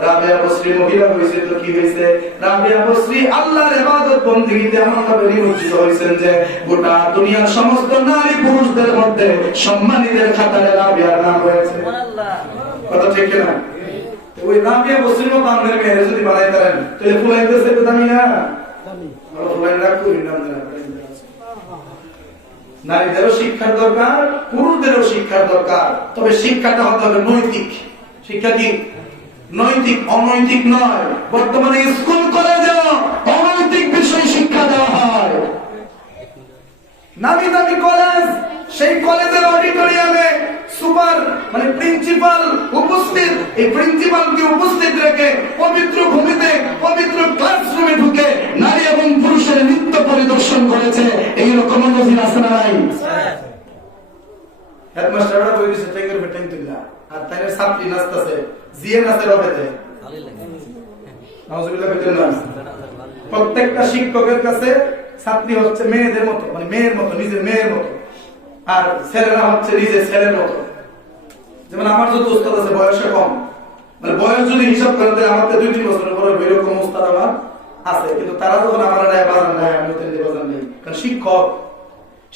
রাবিয়া বসরি মহিলা হয়েছে তো কি হয়েছে? রাবিয়া বসরি আল্লাহর ইবাদত বন্দেগীতে এমন ভাবে নিমজ্জিত হয়েছেন যে গোটা দুনিয়ার সমস্ত নারী পুরুষদের মধ্যে সম্মানীদের খাতায় রাবিয়ার নাম রয়েছে। কথা ঠিক কিনা? ওই রাবিয়া বসরির মতো আমাদের মেয়েরা যদি বানাই পারেন তাহলে ফুলাইতেছে তো দামি না, ফুলাই রাখতে নাম দেন। নারীদেরও শিক্ষার দরকার, পুরুষদেরও শিক্ষার দরকার, তবে শিক্ষাটা হতে হবে নৈতিক। শিক্ষা কি? নৈতিক, অনৈতিক নয়। বর্তমানে স্কুল কলেজে অনৈতিক বিষয় শিক্ষা দেওয়া হয়। নামি দামি কলেজ, সেই কলেজের অডিটোরিয়ামে সুপার মানে প্রিন্সিপাল উপস্থিত, এই প্রিন্সিপালকে উপস্থিত রেখে পবিত্র ভূমিতে পবিত্র ক্লাসরুমে ঢুকে নারী এবং পুরুষের নৃত্য পরিদর্শন করেছে। এইরকম নজির আছে না নাই? হেডমাস্টাররা বই দিছে টেঙ্গের বেটেন তুইলা, আর তাইরে ছাত্রী নাচতেছে, জিয়ে নাচে রবেতে। নাউজুবিল্লাহ কইতেন না। প্রত্যেকটা শিক্ষকের কাছে ছাত্রী হচ্ছে মেয়েদের মতো, মানে মেয়ের মতো, নিজের মেয়ের মতো, আর ছেলেরা হচ্ছে নিজের ছেলের মতো। যেমন আমার যত উস্তাদ আছে বয়সে কম, মানে বয়স যদি হিসাব করেন তাহলে আমার 2-3 বছরের পরে এরকম উস্তাদ আমার আছে, কিন্তু তারা যখন আমার রায় বাজান দেয় আমি ওদের বাজান নেই। কারণ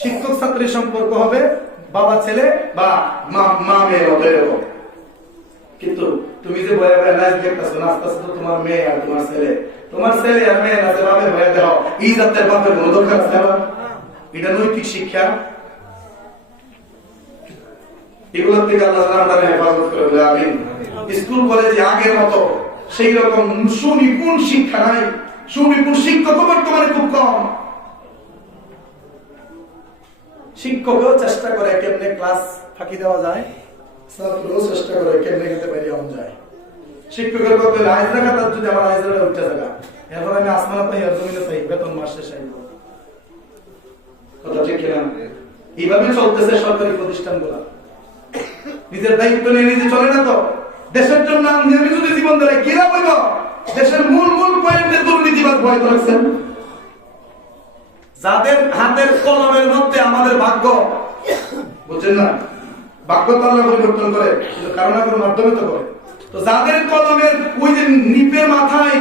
শিক্ষক ছাত্রীর সম্পর্ক হবে বাবা ছেলে বা মা মেয়ের মতো এরকম। কিন্তু তুমি যে বয়ে বয়ে নাচ দেখতেছো, নাচতেছো তো তোমার মেয়ে আর তোমার ছেলে আর মেয়ে নাচে বাপে ভয়ে দেওয়া, এই জাতের বাপের কোনো দরকার আছে? এটা নৈতিক শিক্ষা। এগুলোর থেকে আল্লাহ তাআলা হেফাজত করে বলে আমিন। স্কুল কলেজে আগের মতো সেই রকম সুনিপুণ শিক্ষা নাই, সুনিপুণ শিক্ষক বর্তমানে খুব কম। শিক্ষকও চেষ্টা করে কেমনে ক্লাস ফাঁকি দেওয়া যায়, ছাত্রও চেষ্টা করে কেমনে খেতে বাইরে আম যায়। শিক্ষকের কথা আইজরা খাতা যদি আমার আইজরা উঠতে থাকা, এরপর আমি আসমানা পাই আর জমিনে পাই, বেতন মাসে চাইব। কথা ঠিক কিনা? এইভাবে চলতেছে সরকারি প্রতিষ্ঠানগুলো। নিজের দায়িত্ব নিয়ে নিজে চলে না তো। দেশের জন্য আমি যদি জীবন দেয় কিরা বলব? দেশের মূল পয়েন্টে দুর্নীতিবাদ ভয় রাখছেন। যাদের হাতের কলমের মধ্যে আমাদের ভাগ্য, বুঝছেন না? ভাগ্য তো আল্লাহ পরিবর্তন করে, কিন্তু কারো না কারো মাধ্যমে তো করে। তো তো যাদের কলমের ওই যে নিপে মাথায়,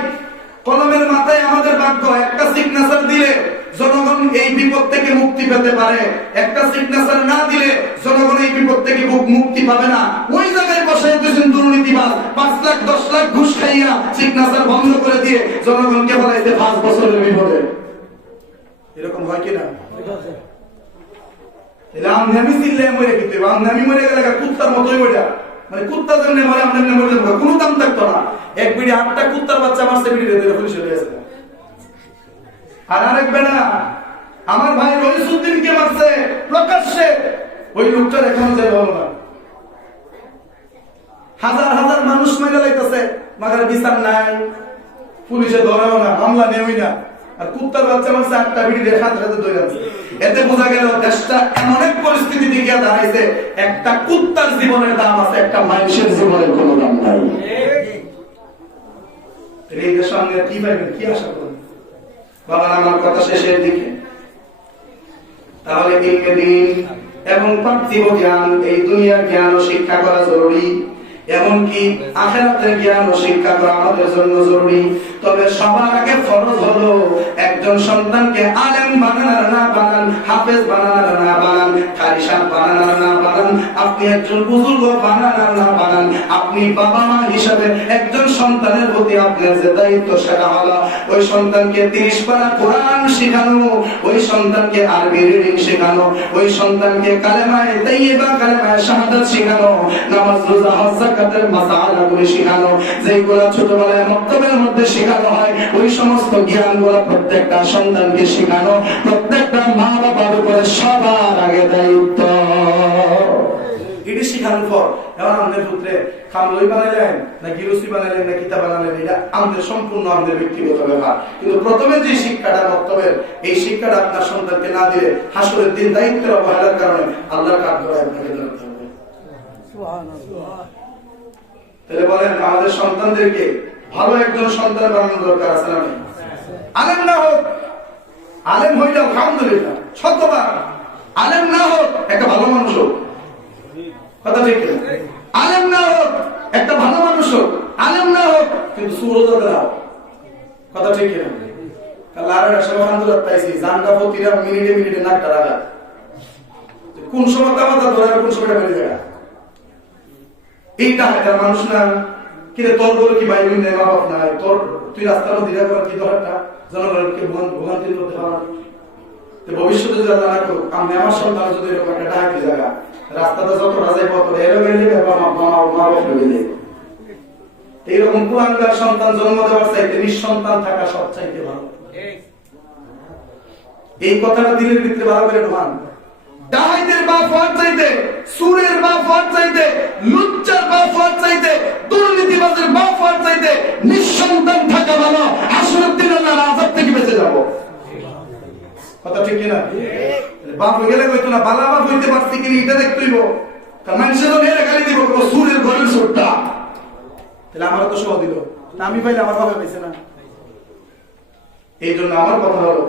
কলমের মাথায় আমাদের ভাগ্য, একটা সিগনেচার দিলে জনগণ এই বিপদ থেকে মুক্তি পেতে পারে, একটা সিগনেচার না দিলে জনগণ এই বিপদ থেকে মুক্তি পাবে না। ওই জায়গায় বসে দুজন দুর্নীতিবাজ 5 লাখ 10 লাখ ঘুষ খাইয়া সিগনেচার বন্ধ করে দিয়ে জনগণকে বলাইতে 5 বছরের বিপদে। এরকম হয় কিনা? আমি চিল্লে মরে খেতে, আমি মরে গেলে কুত্তার মতোই ওইটা, মানে কুত্তা যেমনি মরে আমরা মরে যাবো, কোনো দাম থাকতো না। এক বিড়ি 8টা কুত্তার বাচ্চা মারছে, বিড়ি পুলিশ চলে গেছে। আর আরেক বেড়া আমার ভাই রইসুদ্দিনকে মারছে প্রকাশ্যে, ওই লোকটার এখনো যাই ভালো না। হাজার হাজার মানুষ মেরে লাইতেছে, মাগার বিচার নাই, পুলিশে ধরেও না, মামলা নেওই না। আর কুত্তার বাচ্চা মারছে 8টা বিড়ি রেখে হাতে ধরে আছে। এতে বোঝা গেল দেশটা এমন এক পরিস্থিতি দিকে দাঁড়াইছে, একটা কুত্তার জীবনের দাম আছে, একটা মানুষের জীবনের কোনো দাম নাই। এই দেশ সঙ্গে কি পাইবেন, কি আশা করেন? বাবা আমার কথা শেষের দিকে, তাহলে ইলমে দ্বীন এবং পার্থিব জ্ঞান, এই দুনিয়ার জ্ঞান ও শিক্ষা করা জরুরি, এমনকি আখিরাতের জ্ঞান ও শিক্ষা করা আমাদের জন্য জরুরি। তবে সবার আগে ফরজ হলো একজন সন্তানকে আলেম বানানোর না বানান, হাফেজ বানানোর না বানান, কারি সাহেব বানানোর না বানান, আপনি একজন বুজুর্গ বানানোর না বানান, আপনি বাবা মা হিসাবে একজন সন্তানের প্রতি আপনার যে দায়িত্ব সেটা হলো ওই সন্তানকে 30 পারা কোরআন শেখানো, ওই সন্তানকে আরবি রিডিং শেখানো, ওই সন্তানকে কালেমায়ে তাইয়্যিবা কালেমায়ে শাহাদাত শেখানো, নামাজ রোজা হজ যাকাতের মাসালাগুলো শেখানো, যেগুলো ছোটবেলায় মক্তবের মধ্যে শেখানো হয়, ওই সমস্ত জ্ঞানগুলো প্রত্যেকটা সন্তানকে শেখানো প্রত্যেকটা মা বাবার উপরে সবার আগে দায়িত্ব। এটি শেখানোর পর এখন আমাদের পুত্রে খামলই বানাইলেন না গিরুসি বানাইলেন না কিতাব বানাইলেন, এটা আমাদের সম্পূর্ণ আমাদের ব্যক্তিগত ব্যাপার। কিন্তু প্রথমে যে শিক্ষাটা বক্তব্যের, এই শিক্ষাটা আপনার সন্তানকে না দিলে হাসরের দিন দায়িত্বের অবহেলার কারণে আল্লাহর কাঠগড়ায় আপনাকে জানতে হবে। তাহলে বলেন আমাদের সন্তানদেরকে ভালো একজন সন্তান বানানোর দরকার আছে না? আলেম না হোক, আলেম হইলে আলহামদুলিল্লাহ, শতবার আলেম না হোক একটা ভালো মানুষ হোক, কথা ঠিক না? আলেম না হোক একটা ভালো মানুষ হোক, আলেম না হোক কিন্তু সুরজাদের হোক, কথা ঠিক না? কাল আর একটা সময় আন্দোলন পাইছি, জানটা প্রতিটা মিনিটে মিনিটে নাকটা রাখা, কোন সময় কামাতা ধরে কোন সময়টা বেড়ে যায়, এইটা একটা মানুষ না। কিরে তোর বলে কি ভাই বোন নেই, মা বাপ নাই, তোর তুই রাস্তার মধ্যে দিরা করার কি দরকারটা, জনগণকে ভোগান্তি করতে পারো। ভবিষ্যতে যদি আল্লাহ না করুক, আমি আমার সন্তান যদি এরকম একটা ডাকি জায়গা রাস্তাটা যত রাজাই পথ এরকম গেলে এইরকম কুলাঙ্গার সন্তান জন্ম দেওয়ার চাইতে নিঃসন্তান থাকা সব চাইতে ভালো। এই কথাটা দিলের ভিতরে ভালো করে ঢোকান। ডাহাইদের বাপ হওয়ার চাইতে, সুরের বাপ হওয়ার চাইতে, লুচ্চার বাপ হওয়ার চাইতে, দুর্নীতিবাজের বাপ হওয়ার চাইতে নিঃসন্তান থাকা ভালো। হাসরের দিন আল্লাহর আযাব থেকে বেঁচে যাব, কথা ঠিক কিনা? বাপ হয়ে গেলে হইতো না, বালা বাপ হইতে পারছি কিনা এটা দেখতেইব, কারণ মানুষের তো মেয়েরা গালি দিব সুরের ঘরের সুরটা, তাহলে আমার তো সহ দিল না, আমি পাইলে আমার বাবা পাইছে না। এই জন্য আমার কথা হলো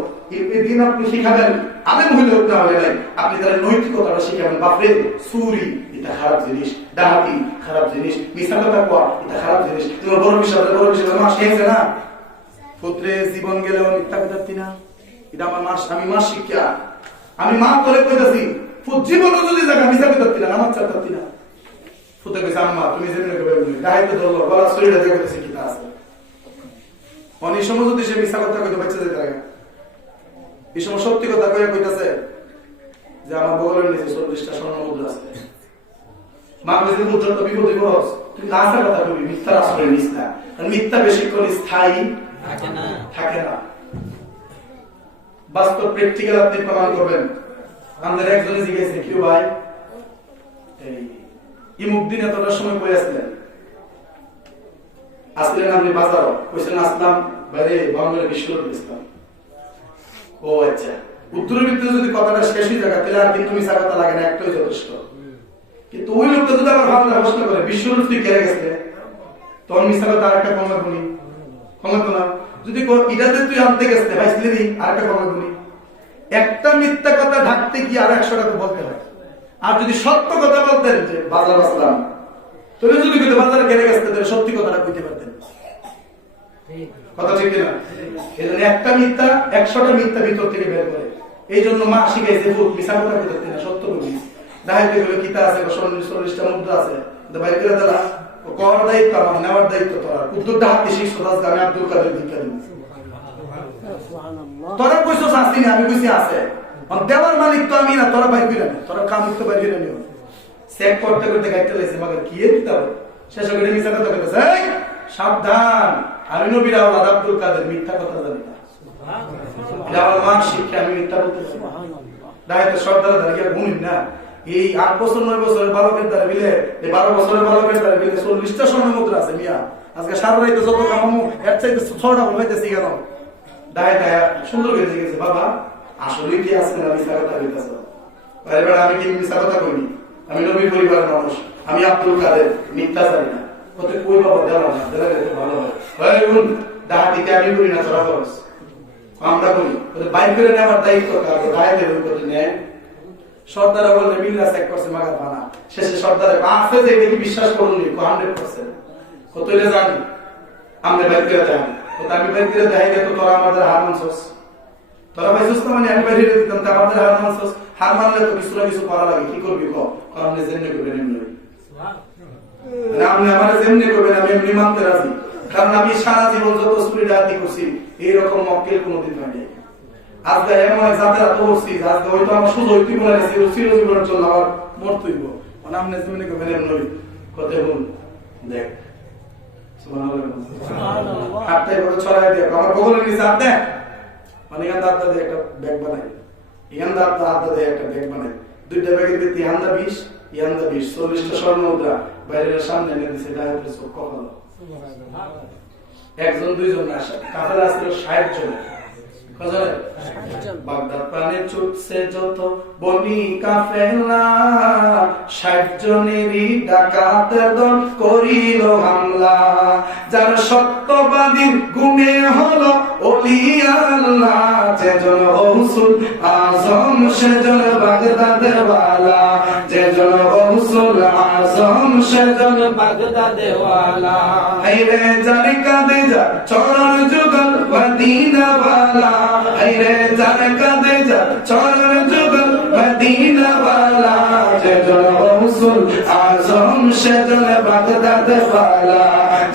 এই দিন আপনি শিখাবেন, আলেম হইলে হোক না হলে নাই, আপনি তাহলে নৈতিকতাটা শিখাবেন। বাপরে চুরি এটা খারাপ জিনিস, ডাকাতি খারাপ জিনিস, মিথ্যা কথা কোয়া এটা খারাপ জিনিস, তোমার বড় বিষয় মা শিখেছে না, পুত্রে জীবন গেলেও মিথ্যা কথা না, এটা আমার মাস, আমি মাস শিক্ষা, আমি মা করে কইতাছি জীবনও যদি জায়গা মিথ্যা কথা না, আমার চাচ্ছি না, ফুটে গেছে আম্মা তুমি যেমন ডাহাইতে ধরলো গলা শরীরে দেখতেছি কিনা আছে, অনেক সময় যদি সে মিথ্যা কথা কইতে বাচ্চা যেতে লাগে, এই সময় সত্যি কথা কইয়া কইতাছে যে আমার বগলের নিচে 40টা স্বর্ণ মুদ্রা আছে, মা কইছে মুদ্রা তো বিপদ বিপদ, তুমি আশা কথা কইবি, মিথ্যার আশ্রয় নিস না, কারণ মিথ্যা বেশিক্ষণ স্থায়ী থাকে না। বাস্তব প্র্যাকটিক্যাল আপনি প্রমাণ করবেন। আমাদের একজনে জিজ্ঞাসা কেউ ভাই এই ইমুক দিন এতটার সময় কই আসলেন, আসলেন আপনি বাজারও কইছেন আসলাম বাইরে বাংলার বিশ্বরোড ইসলাম। ও আচ্ছা, উত্তরের ভিতরে যদি কথাটা শেষ হয়ে যায় তাহলে আর কিন্তু মিশা কথা লাগে না, একটাই যথেষ্ট। কিন্তু ওই লোকটা যদি আবার ভাবনা প্রশ্ন করে বিশ্বরোড তুই কেড়ে গেছে, তখন মিশা কথা আরেকটা কমে গুনি কমাতো না, যদি ইটাতে তুই আনতে গেছে ভাইসলি দি আরেকটা কমে গুনি, একটা মিথ্যা কথা ঢাকতে গিয়ে আর 100 টাকা বলতে হয়। আর যদি সত্য কথা বলতেন যে বাজার আসলাম তুমি যদি কিন্তু বাজারে গেলে গেছে তাহলে সত্যি কথাটা কইতে পারতেন। কথা ঠিক না? এজন্য একটা মিথ্যা 100টা মিথ্যা ভিতর থেকে বের করে। এই জন্য মা শিখাইছে ভূত মিছা কথা কইতে না, সত্য বলি। দাইতে গেলে কিতা আছে 40টা মুদ্রা আছে, তো বাইরে করে দাও কর দায়িত্ব আমার, নেওয়ার দায়িত্ব তোর। উদ্যোগটা হাতে শিখছো আমি আব্দুল কাদের দীক্ষা দিই। তোরা কইছস আসি না, আমি কইছি আছে। দেওয়ার মালিক তো আমি না, তোরা বাইর কইরা না, তোরা কাম করতে বাইর কইরা নিও। চেক করতে করতে গাইতে লাইছে মাগর কি এর দিতে হবে। শেষ করে মিছা কথা কইতেছে, এই সাবধান, আমি নবীর আওলাদ আব্দুল কাদের, মিথ্যা কথা জানি না। এটা আমার মান শিক্ষা, আমি মিথ্যা বলতেছি। দাইতে সর্দার দাঁড়িয়ে ঘুমিন না। এই 8 বছর 9 বছরের বালকের দ্বারা মিলে, এই 12 বছরের বালকের দ্বারা মিলে 40টা স্বর্ণ মুদ্রা আছে মিয়া। আজকে সারা রাইতে যত কামামু এর চাইতে 6টা বলতেছি কেন? দাইতে সুন্দর করে জিজ্ঞেস, বাবা আসলে কি আছে না মিছা কথা কইতাছ? আরে বেটা আমি কি মিছা কথা কইনি? আমি নবীর পরিবারের মানুষ, আমি আব্দুল কাদের, মিথ্যা জানি না। কত কই বাবা দেওয়া না, দেওয়া গেলে ভালো হয়। ভাই উন ডাহাতিকে আমি করি না, তোরা করস, আমরা করি। ওদের বাইক করে নেওয়ার দায়িত্ব কার? দায়িত্ব ওই করতে নেয়। সর্দারা বললে মিল্লা চেক করছে মাগার বানা। শেষে সর্দারে আছে যে দেখি বিশ্বাস করুন 100%। কত হইলে জানি আমরা বাইক করে দেন, তো আমি বাইক করে দেখাই তো তোরা আমাদের হার মানছস। তোরা পাইছস না মানে আমি বাইরে দিতাম, তা আমাদের হার মানছস। হার মানলে তো কিছু না কিছু করা লাগে, কি করবি ক? আপনি যেমনি করবেন এমনি। আপনি আমার যেমনি করবেন আমি এমনি মানতে রাজি। কারণ আমি সারা জীবন যত চুরি ডাকাতি করছি এইরকম মক্কেল কোনোদিন হয়নি। আজকে এমন এক জাতের এত করছি, আজকে হয়তো আমার শুধু হইতে বলে গেছি চিরজীবনের জন্য আমার মরতেইব। মানে আপনি যেমনি করবেন এমনি কত বল দেখ সুবহানাল্লাহ। হাতটাই বড় ছড়াই দেখ, আমার বগলের নিচে হাত দেখ, মানে এখান দাঁত দিয়ে একটা ব্যাগ বানাই, এখান দাঁত দিয়ে একটা ব্যাগ বানাই। 2টা ব্যাগের ভিতরে ইহান্দা 20 ইহান্দা 20, 40টা স্বর্ণ মুদ্রা বাইরের সামনে এনে দিছে। ডাইরেক্ট চোখ কখনো একজন দুইজন না আসে, কাফেলা ছিল 60 জন। বাগদাদ প্রাণে ছুটছে যত বনি কাফেলা, 60 জনেরই ডাকাতের দল করিল হামলা। যার সত্যবাদীর গুণে হলো ওলি আল্লাহ, যেজন গৌসুল আজম সেজন বাগদাদের ওয়ালা, যেজন গৌসুল আজম সেজন বাগদাদের ওয়ালা। হায়রে যার কাঁদে যা চরণ যুগল মদিনা ওয়ালা, হায়রে যার কাঁদে যা চরণ যুগল মদিনা ওয়ালা, যেজন গৌসুল আজম সেজন বাগদাদের ওয়ালা,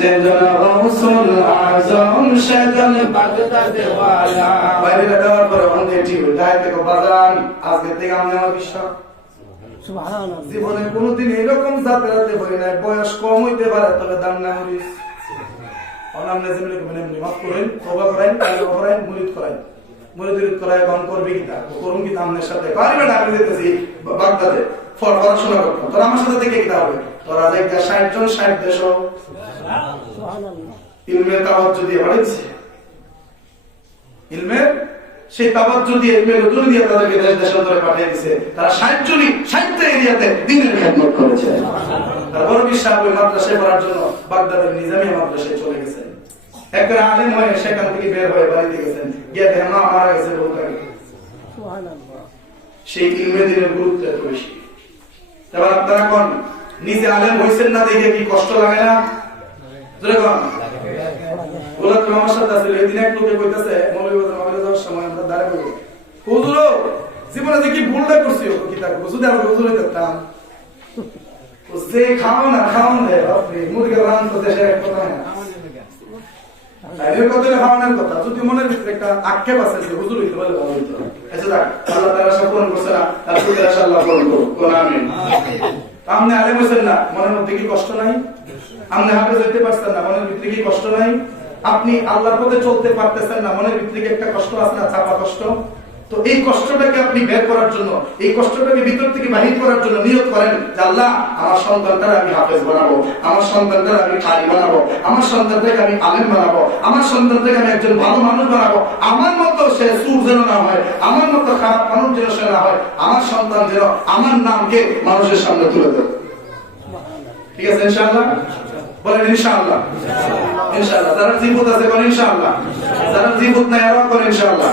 যেজন গৌসুল আজম সেজন বাগদাদের ওয়ালা। বাইরে দেওয়ার পরে অন্ধে ঠিক যায় দেখো বাজান, আজকে থেকে আমি আমার বিশ্বাস জীবনে কোনদিন এরকম যাত্রাতে বই নাই। বয়স কম হইতে পারে, তবে দাম না মরিস অনামনে যেমনি এমনি মাফ করেন, তওবা করেন, তাওবা করেন, মুরিদ করেন। মুরিদ করায় কম করবে কিতা করুন কি আমনের সাথে পারি বেটা। আমি যেতেছি বাগদাদে পড়াশোনা করতাম, তোরা আমার সাথে থেকে কিতা হবে? তোরা দেখতে 60 জন 60 দেশ ইলমের তাওয়াজ্জু দিয়ে বাড়িয়েছে। ইলমের সেই তাওয়াজ্জু দিয়ে ইলমের উদ্যোগ দিয়ে তাদেরকে দেশ দেশান্তরে পাঠিয়ে দিয়েছে। তারা 60 জনই 60টা এরিয়াতে দ্বীনের খেদমত করেছে। তার বড় বিশ্বাস ওই মাদ্রাসায় পড়ার জন্য বাগদাদের নিজামিয়া মাদ্রাসায় চলে গেছেন। একবার আলেম হয়ে সেখান থেকে বের হয়ে বাড়িতে গেছেন, গিয়ে দেখেন মা মারা গেছে বহু আগে। সেই ইলমে দিনের গুরুত্ব এত বেশি। এবার আপনারা কোন নিজে আলেম হইছেন না দেখে কি কষ্ট লাগে না? জোরে কোন ওলা তো আমার সাথে আছে। এই দিন এক লোকে কইতাছে মৌলভীবাজার মাহফিলে যাওয়ার সময় আমরা দাঁড়া করি, হুজুর জীবনে যে কি ভুলটা করছি ও কি তাকে যদি আমরা হুজুর হইতাম যে খাও না আপনি মুরগি রান তো দেশের এক কথা না। খাওয়ানোর কথা যদি মনের ভিতরে একটা আক্ষেপ আছে যে হুজুর হইতে পারলে ভালো হইতো, আচ্ছা দেখ আল্লাহ তার আশা পূরণ করছে না, তার সুখের আশা আল্লাহ পূরণ করুক। আমিন। আপনি আলেম হইছেন না, মনের মধ্যে কি কষ্ট নাই? আপনি হাফেজ হইতে পারছেন না, মনের ভিতরে কি কষ্ট নাই? আপনি আল্লাহর পথে চলতে পারতেছেন না, মনের ভিতরে কি একটা কষ্ট আছে না, চাপা কষ্ট? তো এই কষ্টটাকে আপনি বের করার জন্য, এই কষ্টটাকে ভিতর থেকে বাহির করার জন্য নিয়ত করেন যে আল্লাহ আমার সন্তানটাকে আমি হাফেজ বানাবো, আমার সন্তানটাকে আমি কারি বানাবো, আমার সন্তানটাকে আমি আলেম বানাবো, আমার সন্তানটাকে আমি একজন ভালো মানুষ বানাবো। আমার মতো সে সুর যেন না হয়, আমার মতো খারাপ মানুষ যেন সে না হয়, আমার সন্তান যেন আমার নামকে মানুষের সামনে তুলে দেয়। ঠিক আছে ইনশাআল্লাহ? বলেন ইনশাআল্লাহ। ইনশাআল্লাহ। যারা জীবত আছে বলেন ইনশাআল্লাহ, যারা জীবত নাই আরো বলেন ইনশাআল্লাহ।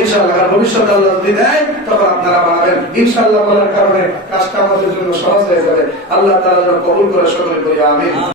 ইনশাআল্লাহ। আর ভবিষ্যতে আল্লাহ যদি দেয় তখন আপনারা বানাবেন ইনশাআল্লাহ। বলার কারণে কাজটা আমাদের জন্য সহজ হয়ে যাবে। আল্লাহ তাআলা যেন কবুল করে সকলে করি আমিন।